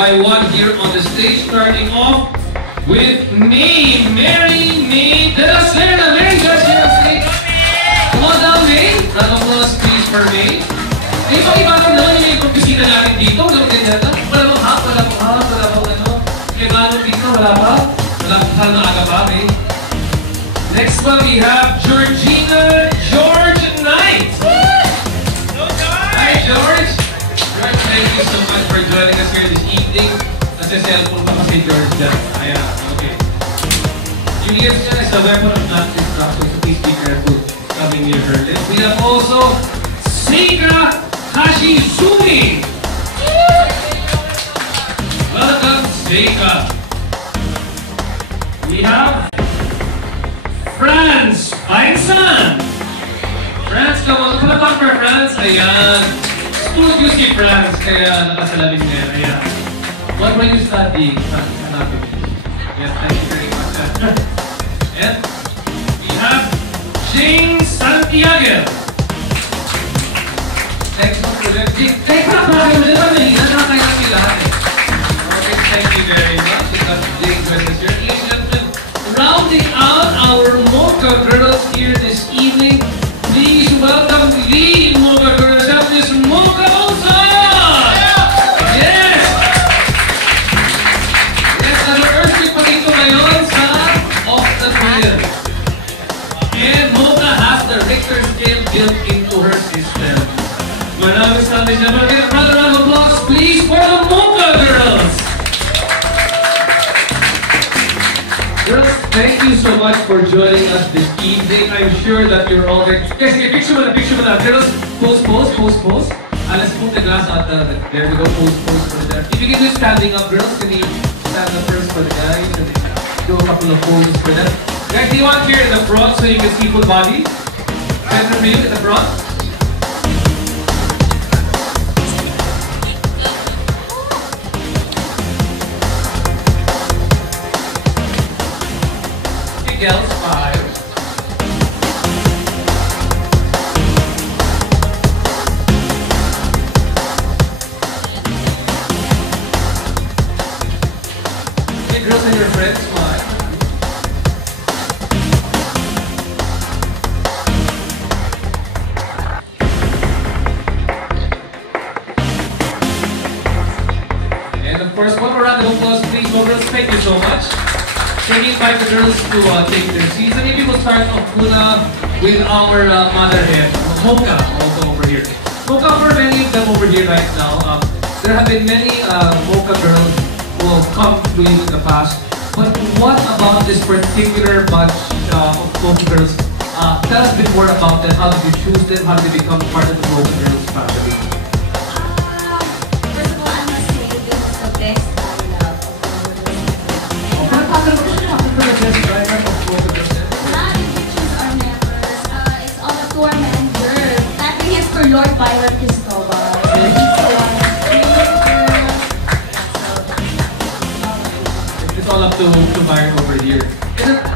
by one here on the stage, starting off with May, Mary May de la Serna. Mary, just here on stage. Come on down, May. Round of applause, please, for May. May pakibagam naman yung ibang bisita natin dito. Wala bang ganyan na? Wala bang hap, wala bang ano. May manong dito, wala pa? Wala pa, sana aga pa, May. Next one, we have Georgina George Knight. Hello, George. Hi, George. George, thank you so much for joining us here this evening. Nasa cellphone pa kasi George dyan. Ayan, okay. Yung ears niya is a weapon of not destruction, so please be careful coming near her lips. We have also Seika Hashizumi. Welcome, Seika. We have Franz Feinstein. Franz, come on. Palapang for Franz. Ayan. Studio si Franz. Kaya nakasalamin niya. Ayan. What were you studying? Anatomy. Yes, thank you very much. And we have Jane Santiago. Next one for them. Jane, palapang mo dito. Nakakaya sila. Okay, thank you very much. Because Jane joined us here. Ladies and gentlemen, rounding out our Mocha Girls here this evening, please welcome the Mocha Girls of this Mocha Osa! Yes! Yes, nag-earthquake pa dito ngayon sa Off the Field. And Mocha has the Richter scale built into her system. Maraming salamat siya. Another round of applause, please, for the Mocha Girls! Girls, thank you so much for joining us this evening. I'm sure that you're all ready. Yes, picture mo na. Girls, pose. Let's put the glass out there we go, pose for that. If you can do standing up, girls, can you stand up first for the guys and do a couple of poses for them. Guys, do you want here in the front so you can see full body? Center for you in the front. Girls, 5. Hey, girls and your friends, 5. And of course, one more round of applause, please, girls. Thank you so much. Can we invite the girls to take their seats? And maybe we'll start off with our mother here, Mocha, also over here. Mocha, for many of them over here right now, there have been many Mocha girls who have come to you in the past. But what about this particular bunch of Mocha girls? Tell us a bit more about them. How did you choose them? How did they become part of the Mocha girls family? First of all, I must say this is the best I love of Not in pictures or members. It's all a tour manager. Clapping is for Lord Byron Cristobal. It's all up to Byron over here.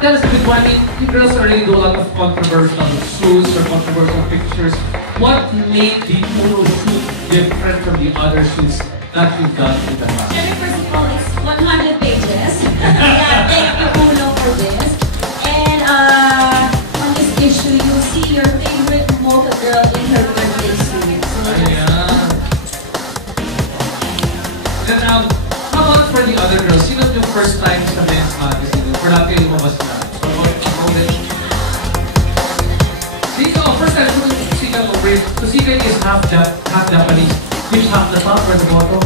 Tell us a bit why you girls already do a lot of controversial shoots or controversial pictures. What made the Uno shoot different from the other shoots that you've done in the past? First of all, it's 100 pages. Yeah, thank you, Uno, for this. And on this issue, you'll see your favorite Mocha girl in her birthday suit. So, then, how about for the other girls? Sino yung first time sa men's magazine? For natin yung lumabas na. Sika, first time ko Sika over here. So Sika is half Japanese. Which half, the top or the bottom?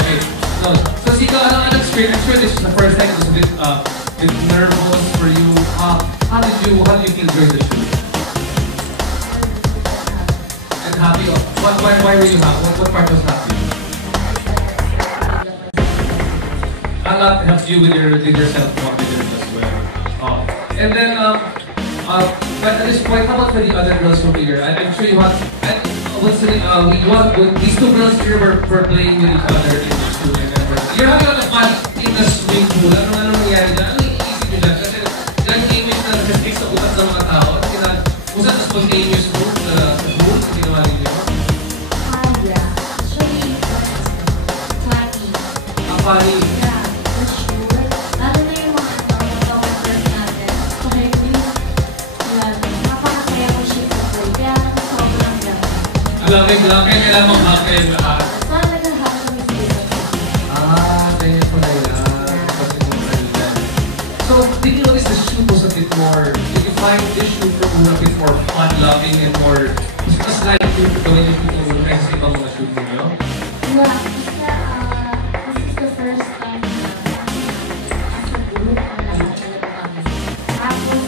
Okay. So Sika, anong experience? I'm sure this is the first time. It was a bit nervous for you. How did you feel during the shoot? And happy? Why were you happy? What part was happy? A lot helped you with your self-confidence as well. And then, but at this point, how about for the other girls over here? I'm sure you have. These two girls here were playing with each other in the school. You're having a lot of fun in the swimming pool. Ano nangyari dyan? Ano easy nyo dyan? Kasi dyan image na nag-stick sa utak ng mga tao. Kung saan spontaneous move sa pool, ginawa ninyo? yeah. Actually, funny. Yeah, for sure. Lalo na yung mga photographers natin. Kahit yung, yan, napakasaya ko shoot sa pool. Kaya naman sobrang ganda. Laki, kailangan mag-happen lahat. Sana nag-hack kami sa isa. Kaya pala yan. Kasi kung kailan. So, did you notice the shoot was a bit more, did you find this shoot for Una a bit more fun-loving and more, mas like yung gawin yung shoot mo kaysa sa ibang mga shoot ninyo? Yeah, this is the first time na as a group na lahat talaga kami. Tapos,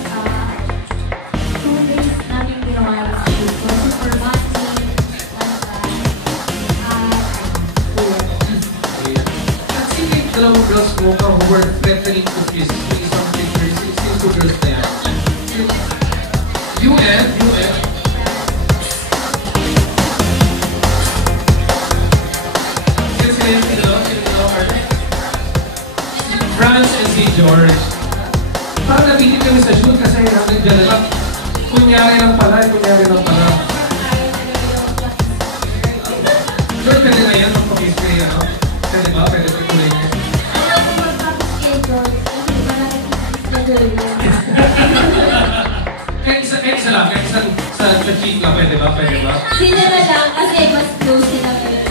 2 days namin ginawa yung shoot. So, super matching, At sige, dalawang girls mo ka who were threatening to kiss me some pictures, yung 2 girls na yan. UN. Sino yung France and si George. Parang nabitin kami sa shoot kasi namin dyan na lang. Kunyari lang pala. George, pwede na yan magpag-kiss kayo, ano? Pwede ba? Pwede ba tuloy niya? Ayaw ko magpapag-schedule kasi parang schedule yun. Isa lang, sa cheek lang, pwede ba? Sila na lang kasi mas close sila ngayon.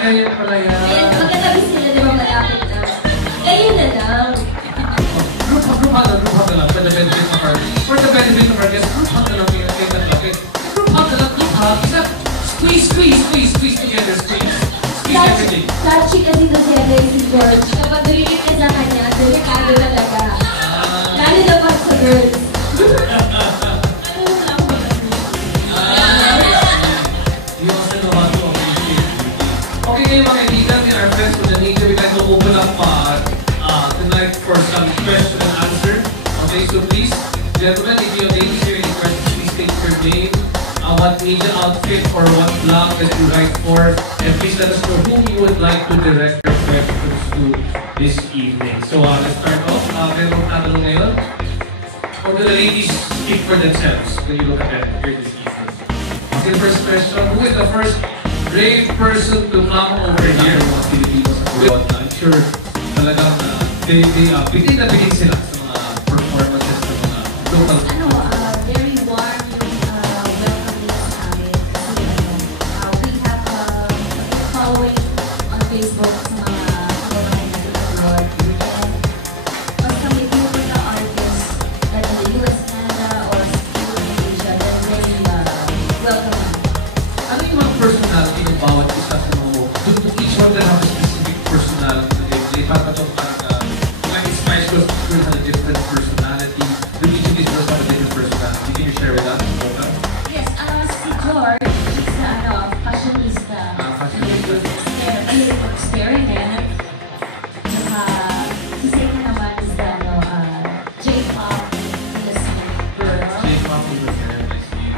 Ganyan pala yan. Ayan, magkatabi sila, di ba malapit na. Kayo na lang. Group hug na lang, for the benefit of our guests, group hug na lang kayo kay Tatlopit. Group hug, isa, squeeze together, squeeze everything. Touchy kasi to siya si George. Kapag narinig ka sa kanya, delikado talaga. Lalo na pag sa girls. You also know how to appreciate beauty. Okay ngayon mga kaibigan, in our friends with the nature, we'd like to open up tonight for some question and answer. Okay, so please, gentlemen, if you have ladies here any questions, please state your name, what media outfit or what blog that you write for, and please let us know whom you would like to direct your questions to this evening. So let's start off. Merong tatanong ngayon. Or do the ladies speak for themselves when you look at them here this evening? Okay, first question. Who is the first brave person to come over here? Mga Filipinos abroad. I'm sure talagang bigay na bigay sila sa mga performances ng mga local. Very warm yung welcome nila sa amin. Kasi we have a following on Facebook sa mga kababayan natin abroad. And basta may group na artists like in the US, Canada, or in Asia, they're very welcoming. Ano yung mga personality ng bawat isa sa mga mo? Do each one that have a specific personality na they parang like Spice Girls have a different personality. Do each of these girls have a different personality? Can you share with us? Yes, si George, she's fashionista. Fashionista. Mahilig mag-experiment. Saka, si Satan naman is the J-pop listening girl. J-pop is a very nice name.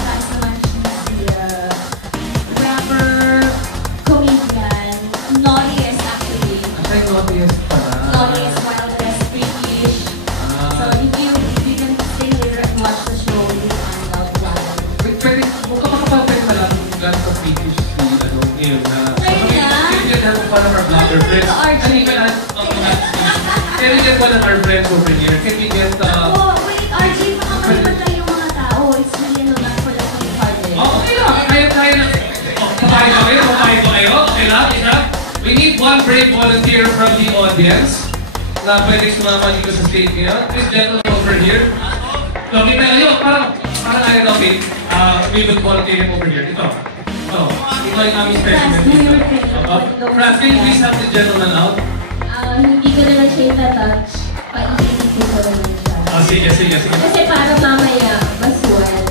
Guys naman, she's the rapper, comedian, naughtiest actually. Ay, naughtiest pala. Naughtiest, wildest, freakish. So if you can stay here and watch the show, you will find out why. Wait, pwede, mukha makapapwede pala kung gano'n ka-British si, ngayon na. Pwede na? Can you get one of our blogger friends? Can you get one of our friends over here? Can we get, Oh, wait, RJ, makapalimutan yung mga tao. It's really not for the same party. okay lang. Kaya na. Papayag ba kayo? Okay lang, isa. We need one brave volunteer from the audience na pwede sumama dito sa stage ngayon. This gentleman over here. Okay na kayo. Parang ayaw na okay. We will volunteer him over here. Ito. Ito yung aming specimen dito. Franz, can you please help the gentleman out? Hindi ko na lang siya itatouch. Paisipin ko na lang siya. Sige. Kasi para mamaya, maswell.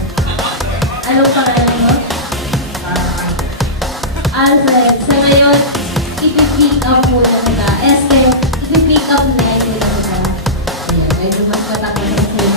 Anong pangalan mo? Alfred. So ngayon, ipipick up muna kita. Ipipick up na ito na kita. Ayan, medyo mas matakot na sa'yo.